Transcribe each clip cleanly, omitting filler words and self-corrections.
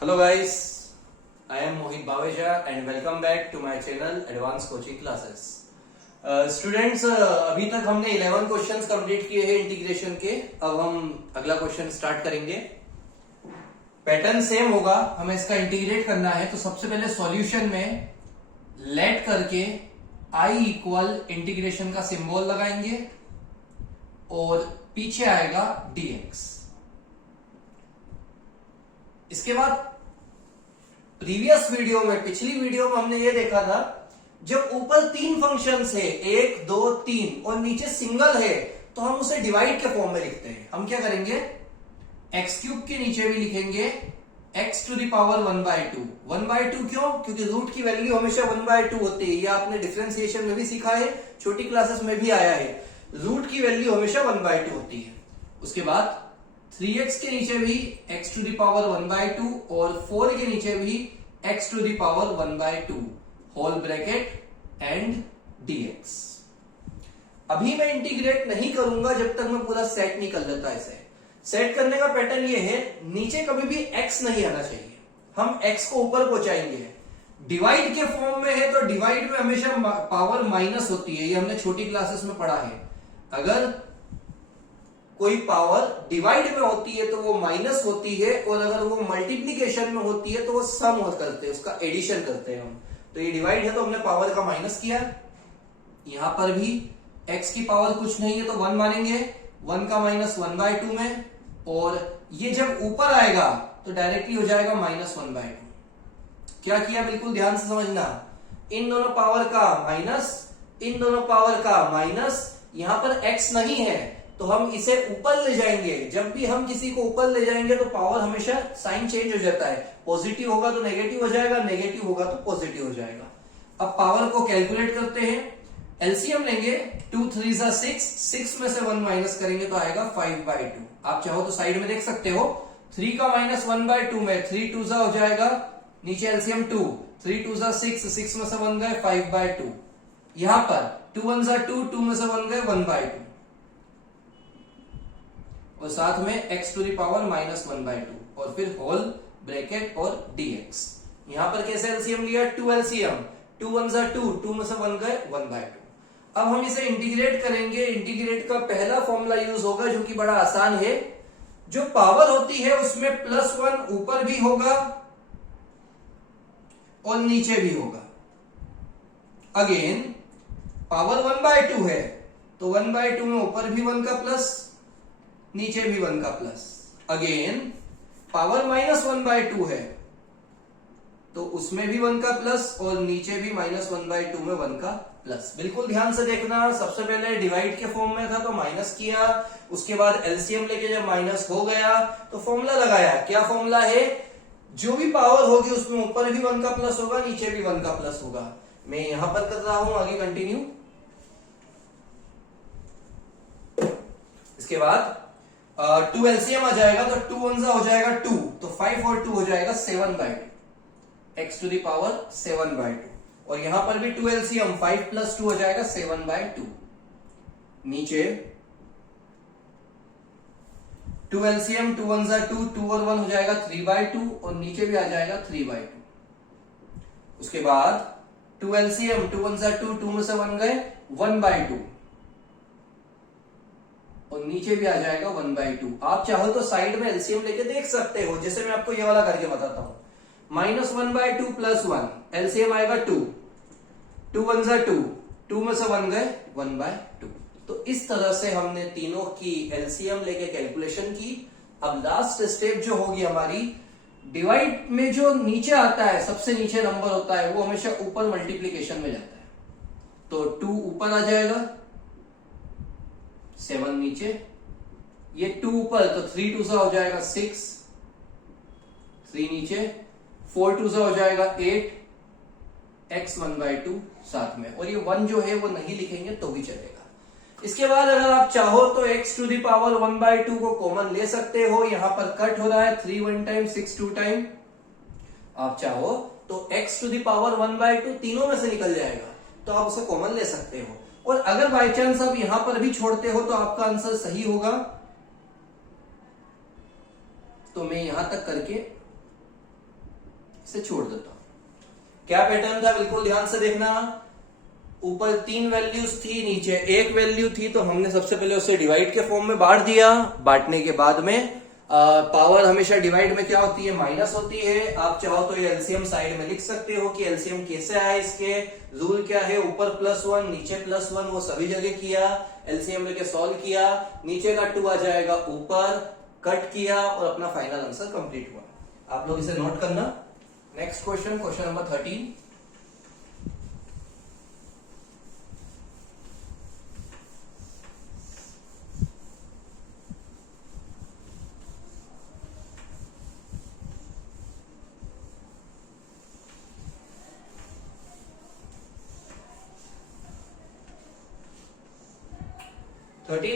Hello guys, I am Mohit Baweja and welcome back to my channel Advanced Coaching Classes. Students अभी तक हमने 11 questions complete किए हैं integration के. अब हम अगला क्वेश्चन स्टार्ट करेंगे. पैटर्न सेम होगा, हमें इसका इंटीग्रेट करना है. तो सबसे पहले सॉल्यूशन में लेट करके i इक्वल इंटीग्रेशन का सिंबल लगाएंगे और पीछे आएगा dx. इसके बाद प्रीवियस वीडियो में, पिछली वीडियो में हमने ये देखा था, जब ऊपर तीन फंक्शंस है, 1 2 3 और नीचे सिंगल है, तो हम उसे डिवाइड के फॉर्म में लिखते हैं. हम क्या करेंगे, एक्स क्यूब के नीचे भी लिखेंगे x टू द पावर 1/2. 1/2 क्यों? क्योंकि रूट की वैल्यू हमेशा 1/2 होती है. ये आपने डिफरेंशिएशन में भी सीखा है, छोटी क्लासेस में भी आया है. रूट की वैल्यू हमेशा 1/2 होती है. उसके बाद 3x के नीचे भी x टू द पावर 1/2 और 4 के नीचे भी x to the power 1/2 whole bracket and dx. अभी मैं इंटीग्रेट नहीं करूंगा जब तक मैं पूरा सेट नहीं कर लेता. इसे सेट करने का पैटर्न ये है, नीचे कभी भी x नहीं आना चाहिए. हम x को ऊपर पहुंचाएंगे. डिवाइड के फॉर्म में है तो डिवाइड में हमेशा पावर माइनस होती है. ये हमने छोटी क्लासेस में पढ़ा है. अगर कोई पावर डिवाइड में होती है तो वो माइनस होती है, और अगर वो मल्टीप्लीकेशन में होती है तो वो सम करते हैं, उसका एडिशन करते हैं हम. तो ये डिवाइड है तो हमने पावर का माइनस किया. यहां पर भी x की पावर कुछ नहीं है तो 1 मानेंगे. 1 का माइनस 1/2 में, और ये जब ऊपर आएगा तो डायरेक्टली हो जाएगा -1/2. क्या किया, बिल्कुल ध्यान से समझना. इन दोनों पावर का माइनस, इन दोनों पावर का माइनस. यहां पर x नहीं है तो हम इसे ऊपर ले जाएंगे. जब भी हम किसी को ऊपर ले जाएंगे तो पावर हमेशा साइन चेंज हो जाता है. पॉजिटिव होगा तो नेगेटिव हो जाएगा, नेगेटिव होगा तो पॉजिटिव हो जाएगा. अब पावर को कैलकुलेट करते हैं. एलसीएम लेंगे. 2 3 6, 6 में से 1 माइनस करेंगे तो आएगा 5/2. आप चाहो तो साइड में देख सकते हो. 3 का माइनस 1/2 में 3 2 हो जाएगा. नीचे एलसीएम 2, 3 2 6, 6 में से 1 गए 5/2. यहां पर 2 1 2, 2 में से 1 गए 1/2, और साथ में x टू द पावर -1/2 और फिर होल ब्रैकेट और dx. यहां पर कैसे एलसीएम लिया, 2 एलसीएम. 2 1 2, 2 में से 1 गए 1/2. अब हम इसे इंटीग्रेट करेंगे. इंटीग्रेट का पहला फॉर्मूला यूज होगा जो कि बड़ा आसान है. जो पावर होती है उसमें +1 ऊपर भी होगा और नीचे भी होगा. अगेन पावर 1/2 है तो 1/2 में ऊपर भी 1 का प्लस, नीचे भी 1 का प्लस. अगेन पावर -1/2 है तो उसमें भी 1 का प्लस और नीचे भी -1/2 में 1 का प्लस. बिल्कुल ध्यान से देखना. सबसे पहले डिवाइड के फॉर्म में था तो माइनस किया. उसके बाद एलसीएम लेके जब माइनस हो गया तो फॉर्मूला लगाया. क्या फॉर्मूला है, जो भी पावर होगी उसमें ऊपर भी 1 का प्लस होगा, नीचे भी 1 का प्लस होगा. मैं यहां पर कर रहा हूं, आगे कंटिन्यू. इसके बाद 2 एलसीएम आ जाएगा तो 2 1 हो जाएगा 2, तो 5 और 2 हो जाएगा 7/2. x to the power 7/2. और यहां पर भी 2 एलसीएम, 5 + 2 हो जाएगा 7/2. नीचे 2 एलसीएम, 2 1 2, 2 और 1 हो जाएगा 3/2 और नीचे भी आ जाएगा 3/2. उसके बाद 2 एलसीएम, 2 1 2, 2 में से 1 गए 1/2 और नीचे भी आ जाएगा 1/2. आप चाहो तो साइड में एलसीएम लेके देख सकते हो, जैसे मैं आपको ये वाला करके बताता हूं. -1/2 + 1 एलसीएम आएगा 2. 2 1 2, 2 में से 1 गए 1/2. तो इस तरह से हमने तीनों की एलसीएम लेके कैलकुलेशन की. अब लास्ट स्टेप जो होगी हमारी, डिवाइड में जो नीचे आता है, सबसे नीचे नंबर होता है, वो हमेशा ऊपर मल्टीप्लीकेशन में जाता है. तो 2 ऊपर आ जाएगा, 7 नीचे. ये 2 ऊपर तो 3 2 हो जाएगा 6, 3 नीचे. 4 2 हो जाएगा 8, x 1/2 साथ में. और ये 1 जो है वो नहीं लिखेंगे तो भी चलेगा. इसके बाद अगर आप चाहो तो x टू द पावर 1/2 को कॉमन ले सकते हो. यहां पर कट हो रहा है 3 1 टाइम, 6 2 टाइम. आप चाहो तो x टू द पावर 1/2 तीनों में से निकल जाएगा, तो आप उसे कॉमन ले सकते हो. और अगर बाय चांस आप यहां पर भी छोड़ते हो तो आपका आंसर सही होगा. तो मैं यहां तक करके इसे छोड़ देता हूं। क्या पैटर्न था, बिल्कुल ध्यान से देखना। ऊपर 3 वैल्यूज थी, नीचे 1 वैल्यू थी, तो हमने सबसे पहले उसे डिवाइड के फॉर्म में बांट दिया। बांटने के बाद में पावर हमेशा डिवाइड में क्या होती है, माइनस होती है। आप चाहो तो ये एलसीएम साइड में लिख सकते हो कि एलसीएम कैसे आया, इसके रूल क्या है। ऊपर +1 नीचे +1, वो सभी जगह किया। एलसीएम लेके सॉल्व किया, नीचे का 2 आ जाएगा ऊपर, कट किया और अपना फाइनल आंसर कंप्लीट हुआ। आप लोग इसे नोट करना। Next question, question number 13।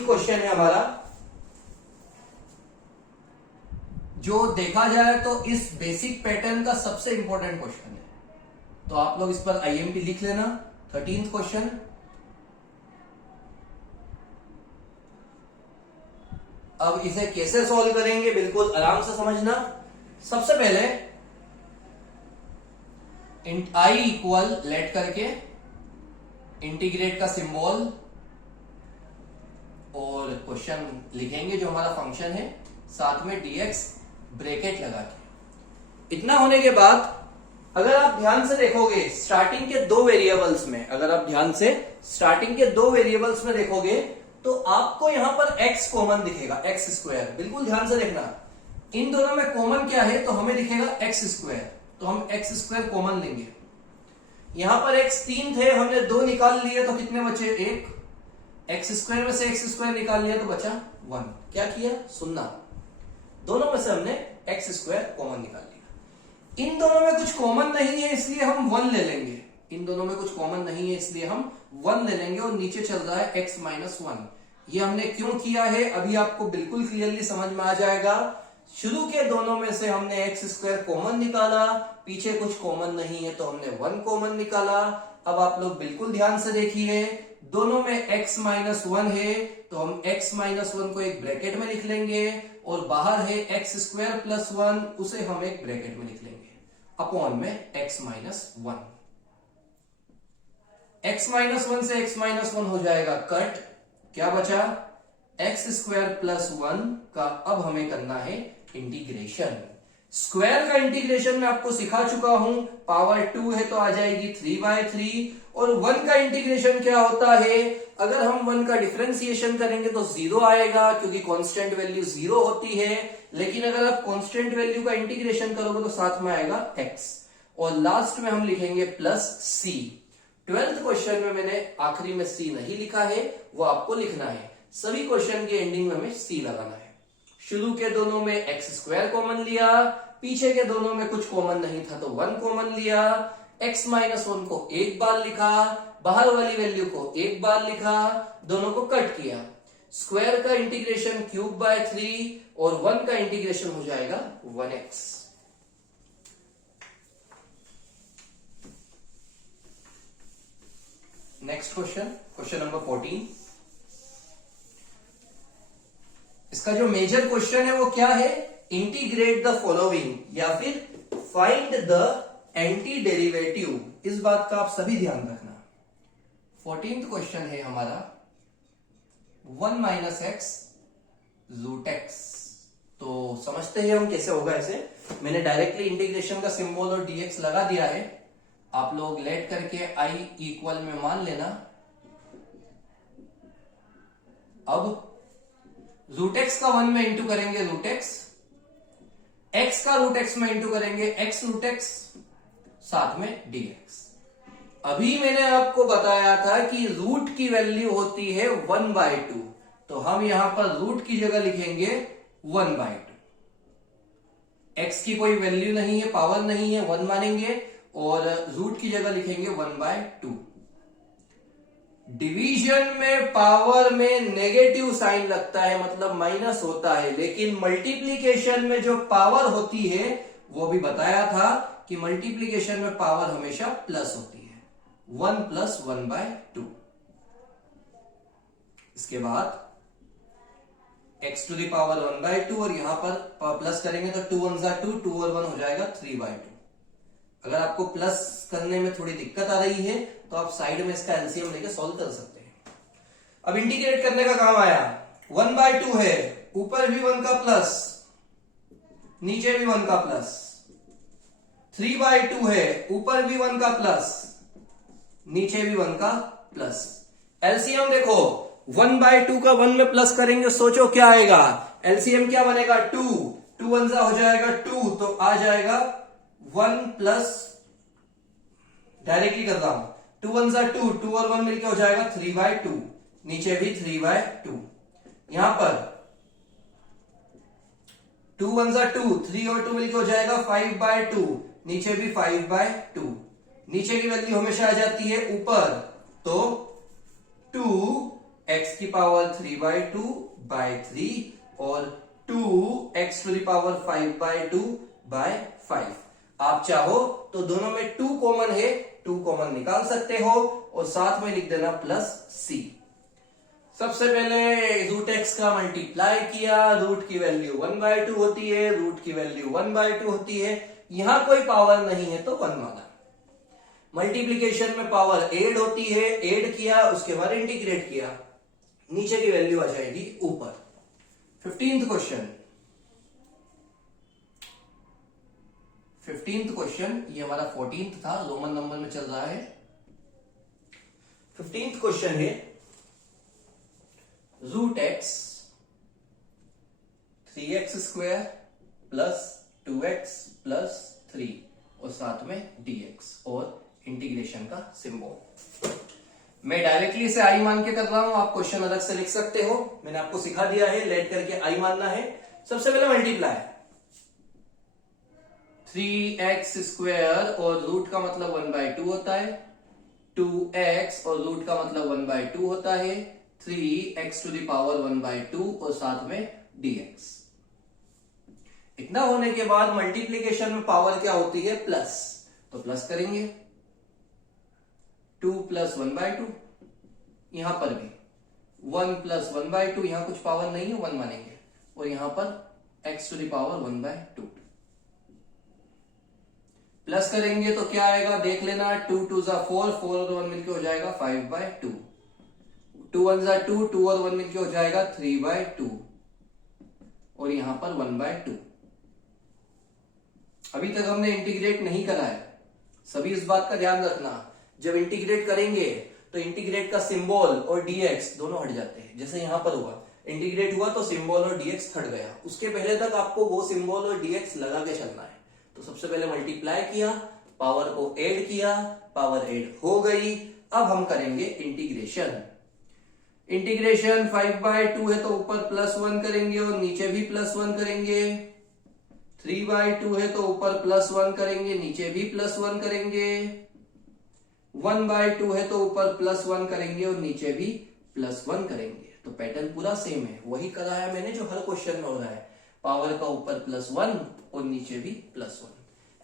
Question है हमारा, जो देखा जाए तो इस बेसिक पैटर्न का सबसे इंपॉर्टेंट क्वेश्चन है। तो आप लोग इस पर आईएमपी लिख लेना। 13th क्वेश्चन, अब इसे कैसे सॉल्व करेंगे बिल्कुल आराम से समझना। सबसे पहले आई इक्वल लेट करके इंटीग्रेट का सिंबल और क्वेश्चन लिखेंगे जो हमारा फंक्शन है, साथ में dx ब्रैकेट लगा के। इतना होने के बाद अगर आप ध्यान से देखोगे स्टार्टिंग के 2 वेरिएबल्स में, अगर आप ध्यान से स्टार्टिंग के 2 वेरिएबल्स में देखोगे तो आपको यहां पर x कॉमन दिखेगा, x स्क्वायर। बिल्कुल ध्यान से देखना, इन दोनों में कॉमन क्या है, तो हमें दिखेगा x स्क्वायर, तो हम x स्क्वायर कॉमन लेंगे। यहां पर x 3 थे, हमने 2 निकाल लिए तो कितने बचे, 1। एक्स स्क्वायर में से एक्स स्क्वायर निकाल लिया तो बचा 1। क्या किया, सुनना, दोनों में से हमने एक्स स्क्वायर कॉमन निकाल लिया। इन दोनों में कुछ कॉमन नहीं है इसलिए हम 1 ले लेंगे। इन दोनों में कुछ कॉमन नहीं है इसलिए हम 1 ले लेंगे। और नीचे चल रहा है x - 1। ये हमने क्यों किया है अभी आपको बिल्कुल क्लियरली समझ में आ जाएगा। शुरू के दोनों में से हमने एक्स स्क्वायर कॉमन निकाला, पीछे कुछ कॉमन नहीं है तो हमने 1 कॉमन निकाला। अब आप लोग बिल्कुल ध्यान से देखिए, दोनों में x - 1 है तो हम x - 1 को एक ब्रैकेट में लिख लेंगे और बाहर है x स्क्वायर + 1, उसे हम एक ब्रैकेट में लिख लेंगे अपॉन में x - 1। x - 1 से x - 1 हो जाएगा कट। क्या बचा, x स्क्वायर + 1 का अब हमें करना है इंटीग्रेशन। स्क्वायर का इंटीग्रेशन मैं आपको सिखा चुका हूं, पावर 2 है तो आ जाएगी 3/3। और 1 का इंटीग्रेशन क्या होता है, अगर हम 1 का डिफरेंशिएशन करेंगे तो 0 आएगा क्योंकि कांस्टेंट वैल्यू 0 होती है। लेकिन अगर आप कांस्टेंट वैल्यू का इंटीग्रेशन करोगे तो साथ में आएगा x और लास्ट में हम लिखेंगे +c। 12th क्वेश्चन में मैंने आखिरी में c नहीं लिखा है, वो आपको लिखना है। सभी क्वेश्चन के एंडिंग में हमें c लगाना है। शुरू के दोनों में एक्स स्क्वायर कॉमन लिया, पीछे के दोनों में कुछ कॉमन नहीं था तो 1 कॉमन लिया। x - 1 को एक बार लिखा, बाहर वाली वैल्यू को एक बार लिखा, दोनों को कट किया। स्क्वायर का इंटीग्रेशन ³/3 और 1 का इंटीग्रेशन हो जाएगा 1x। Next question, question number 14। इसका जो मेजर क्वेश्चन है वो क्या है, इंटीग्रेट द फॉलोइंग या फिर फाइंड द एंटी डेरिवेटिव। इस बात का आप सभी ध्यान रखना। 14th क्वेश्चन है हमारा 1 - x √x। तो समझते हैं हम कैसे होगा इसे। मैंने डायरेक्टली इंटीग्रेशन का सिंबल और dx लगा दिया है, आप लोग लेट करके i इक्वल में मान लेना। अब √x का 1 में इंटू करेंगे √x, x का √x में इंटू करेंगे x √x, साथ में dx। अभी मैंने आपको बताया था कि रूट की वैल्यू होती है 1/2, तो हम यहां पर रूट की जगह लिखेंगे 1/2। x की कोई वैल्यू नहीं है, पावर नहीं है, 1 मानेंगे और रूट की जगह लिखेंगे 1/2। डिवीजन में पावर में नेगेटिव साइन लगता है, मतलब माइनस होता है, लेकिन मल्टीप्लीकेशन में जो पावर होती है वो भी बताया था कि मल्टीप्लीकेशन में पावर हमेशा प्लस होती है, 1 + 1/2। इसके बाद x⁴ 1/2 और यहां पर प्लस करेंगे तो 2 × 1 = 2, 2 और 1 हो जाएगा 3/2। अगर आपको प्लस करने में थोड़ी दिक्कत आ रही है तो आप साइड में इसका एलसीएम लेके सॉल्व कर सकते हैं। अब इंटीग्रेट करने का काम आया। 1/2 है, ऊपर भी 1 का प्लस, नीचे भी 1 का प्लस। 3/2 है, ऊपर भी 1 का प्लस, नीचे भी 1 का प्लस। एलसीएम देखो, 1/2 का 1 में प्लस करेंगे, सोचो क्या आएगा। एलसीएम क्या बनेगा? 2 2 1 हो जाएगा 2, तो आ जाएगा 1 प्लस, डायरेक्टली कर रहा हूं, 2 1 2, 2 और 1 मिलकर हो जाएगा 3/2, नीचे भी 3/2। यहां पर 2 1 2, 3 और 2 मिलकर हो जाएगा 5/2, नीचे भी 5/2। नीचे की वैल्यू हमेशा आ जाती है ऊपर, तो 2x की पावर 3/2/3 और 2x⁵5/5। आप चाहो तो दोनों में 2 कॉमन है, 2 कॉमन निकाल सकते हो और साथ में लिख देना +c। सबसे पहले रूट एक्स का मल्टीप्लाई किया, रूट की वैल्यू 1/2 होती है, रूट की वैल्यू 1/2 होती है। यहां कोई पावर नहीं है तो 1 माना। मल्टीप्लीकेशन में पावर ऐड होती है, ऐड किया, उसके बाद इंटीग्रेट किया, नीचे की वैल्यू आ जाएगी ऊपर। 15th क्वेश्चन, ये हमारा 14th था, रोमन नंबर में चल रहा है। 15th क्वेश्चन है √x 3x² + 2x + 3 और साथ में dx और इंटीग्रेशन का सिंबल। मैं डायरेक्टली इसे आई मान के कर रहा हूं, आप क्वेश्चन अलग से लिख सकते हो। मैंने आपको सिखा दिया है, लेट करके आई मानना है। सबसे पहले मल्टीप्लाई, 3x² और रूट का मतलब 1/2 होता है, 2x और रूट का मतलब 1/2 होता है, 3x⁴1/2 और साथ में dx। इतना होने के बाद मल्टीप्लीकेशन में पावर क्या होती है? प्लस, तो प्लस करेंगे 2 + 1/2, यहां पर भी 1 + 1/2, यहां कुछ पावर नहीं है, 1 मानेंगे, और यहां पर x⁴1/2 प्लस करेंगे तो क्या आएगा देख लेना। 2 2 4, 4 और 1 मिलकर हो जाएगा 5/2, 2 1 2, 2 और 1 मिलकर हो जाएगा 3/2 और यहां पर 1/2। अभी तक हमने इंटीग्रेट नहीं करा है, सभी इस बात का ध्यान रखना। जब इंटीग्रेट करेंगे तो इंटीग्रेट का सिंबल और dx दोनों हट जाते हैं। जैसे यहां पर हुआ, इंटीग्रेट हुआ तो सिंबल और dx हट गया, उसके पहले तक आपको वो सिंबल और dx लगा के चलना है। तो सबसे पहले मल्टीप्लाई किया, पावर को ऐड किया, पावर ऐड हो गई। अब हम करेंगे इंटीग्रेशन। इंटीग्रेशन 5/2 है तो ऊपर +1 करेंगे और नीचे भी +1 करेंगे। 3/2 है तो ऊपर +1 करेंगे, नीचे भी +1 करेंगे। 1/2 है तो ऊपर +1 करेंगे और नीचे भी +1 करेंगे। तो पैटर्न पूरा सेम है, वही कराया मैंने जो हर क्वेश्चन में हो रहा है। पावर का ऊपर +1 और नीचे भी +1।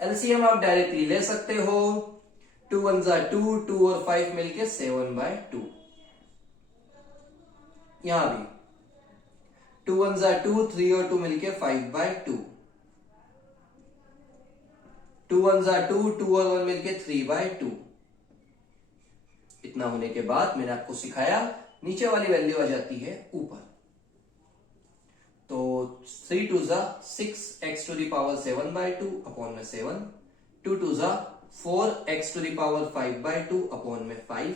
एलसीएम आप डायरेक्टली ले सकते हो, 2 1 2, 2 और 5 मिलके 7/2। यहां भी 2 1 2, 3 और 2 मिलके 5/2, 2 1 2, 2 और 1 मिलके 3/2। इतना होने के बाद मैंने आपको सिखाया, नीचे वाली वैल्यू आ जाती है ऊपर। तो 3 2 6 x⁴7/2 अपॉन में 7, 2 2 4 x⁴5/2 अपॉन में 5,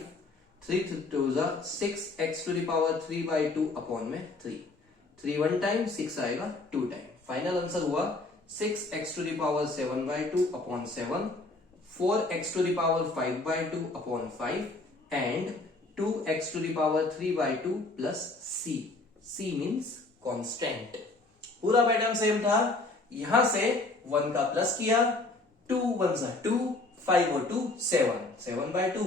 3 2 6 x⁴3/2 अपॉन में 3। 3 1 टाइम, 6 आएगा 2 टाइम। फाइनल आंसर हुआ 6 x⁴7/2 upon 7, 4 x⁴5/2 upon 5 and 2 x⁴3/2 plus c। c means constant. पूरा पैटर्न सेम था। यहां से 1 का प्लस किया, 2 1 2, 5 और 2 7, 7/2,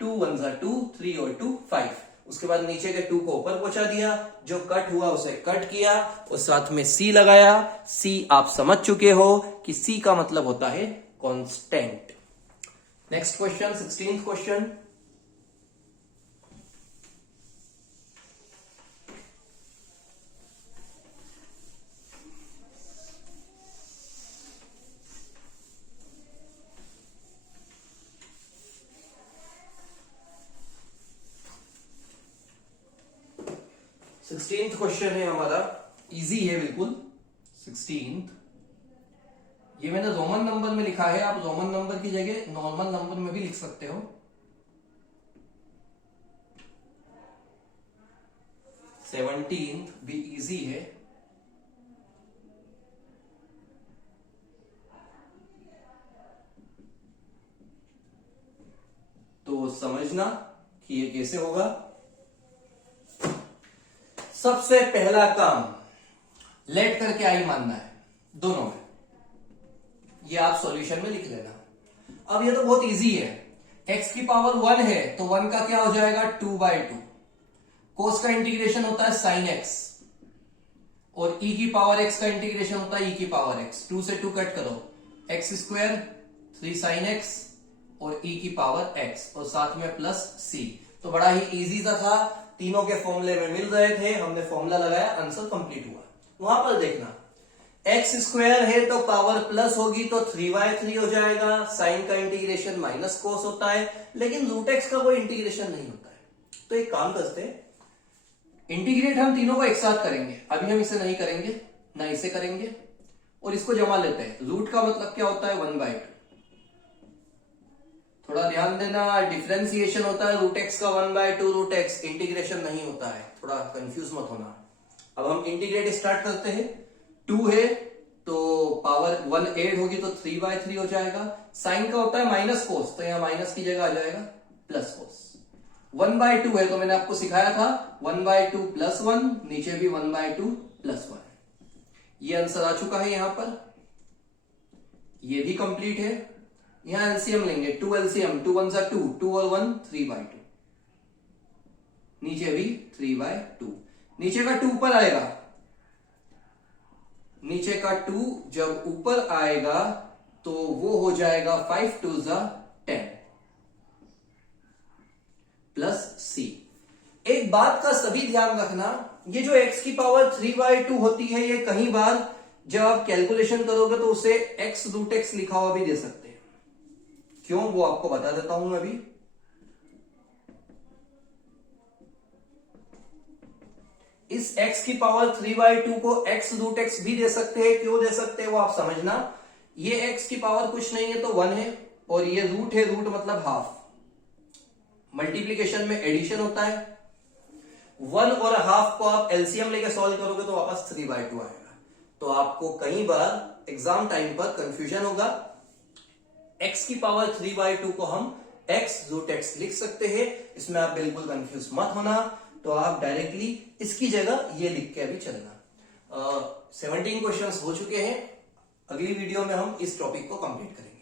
2 1 2, 3 और 2 5। उसके बाद नीचे के 2 को ऊपर पहुंचा दिया, जो कट हुआ उसे कट किया और साथ में c लगाया। c आप समझ चुके हो कि c का मतलब होता है constant. Next question, 16th question. 16th question है हमारा, इजी है बिल्कुल। 16th, ये मैंने रोमन नंबर में लिखा है, आप रोमन नंबर की जगह नॉर्मल नंबर में भी लिख सकते हो। 17th भी इजी है। तो समझना कि ये कैसे होगा। सबसे पहला काम, लेट करके आई मानना है दोनों में, ये आप सॉल्यूशन में लिख लेना। अब ये तो बहुत इजी है, x की पावर 1 है तो 1 का क्या हो जाएगा 2/2। कोस का इंटीग्रेशन होता है sin x, और e की पावर x का इंटीग्रेशन होता है e की पावर x। 2 से 2 कट करो, x² 3 sin x और e की पावर x, और साथ में प्लस c। तो बड़ा ही इजी सा था, तीनों के फॉर्मूले में मिल रहे थे, हमने फॉर्मूला लगाया, आंसर कंप्लीट हुआ। वहां पर देखना, x² है तो पावर प्लस होगी तो 3/3 हो जाएगा। साइन का इंटीग्रेशन माइनस कोस होता है, लेकिन रूट x का कोई इंटीग्रेशन नहीं होता है। तो एक काम करते हैं, इंटीग्रेट हम तीनों को एक साथ करेंगे। अभी हम इसे नहीं करेंगे, ना इसे करेंगे, और इसको जमा लेते हैं। रूट का मतलब क्या होता है 1/2। थोड़ा ध्यान देना, डिफरेंशिएशन होता है रूट x का 1/2 रूट x, इंटीग्रेशन नहीं होता है, थोड़ा कंफ्यूज मत होना। अब हम इंटीग्रेट स्टार्ट करते हैं। 2 है तो पावर 1 ऐड होगी तो 3/3 हो जाएगा। साइन का होता है माइनस कोस, तो यहां माइनस की जगह आ जाएगा प्लस कोस। 1/2 है तो मैंने आपको सिखाया था 1/2 प्लस 1, नीचे भी 1/2 प्लस 1। ये आंसर आ चुका है यहां पर, ये भी कंप्लीट है। यहां एलसीएम लेंगे, 2 एलसीएम, 2 1 2, 2 और 1 3/2, नीचे भी 3/2। नीचे का 2 ऊपर आएगा, नीचे का 2 जब ऊपर आएगा तो वो हो जाएगा 5 2 10 प्लस c। एक बात का सभी ध्यान रखना, ये जो x की पावर 3/2 होती है, ये कहीं बार जब आप कैलकुलेशन करोगे तो उसे x रूट x लिखा हुआ भी दे सकते हैं। क्यों, वो आपको बता देता हूं मैं अभी। इस x की पावर 3/2 को x रूट x भी दे सकते हैं। क्यों दे सकते हैं वो आप समझना। ये x की पावर कुछ नहीं है तो 1 है, और ये रूट है, रूट मतलब हाफ। मल्टीप्लीकेशन में एडिशन होता है, 1 और हाफ को आप एलसीएम लेके सॉल्व करोगे तो वापस 3/2 आएगा। तो आपको कई बार एग्जाम टाइम पर कंफ्यूजन होगा। x की पावर 3/2 को हम x रूट x लिख सकते हैं, इसमें आप बिल्कुल कंफ्यूज मत होना। तो आप डायरेक्टली इसकी जगह ये लिख के अभी चलना। 17 क्वेश्चंस हो चुके हैं, अगली वीडियो में हम इस टॉपिक को कंप्लीट करेंगे।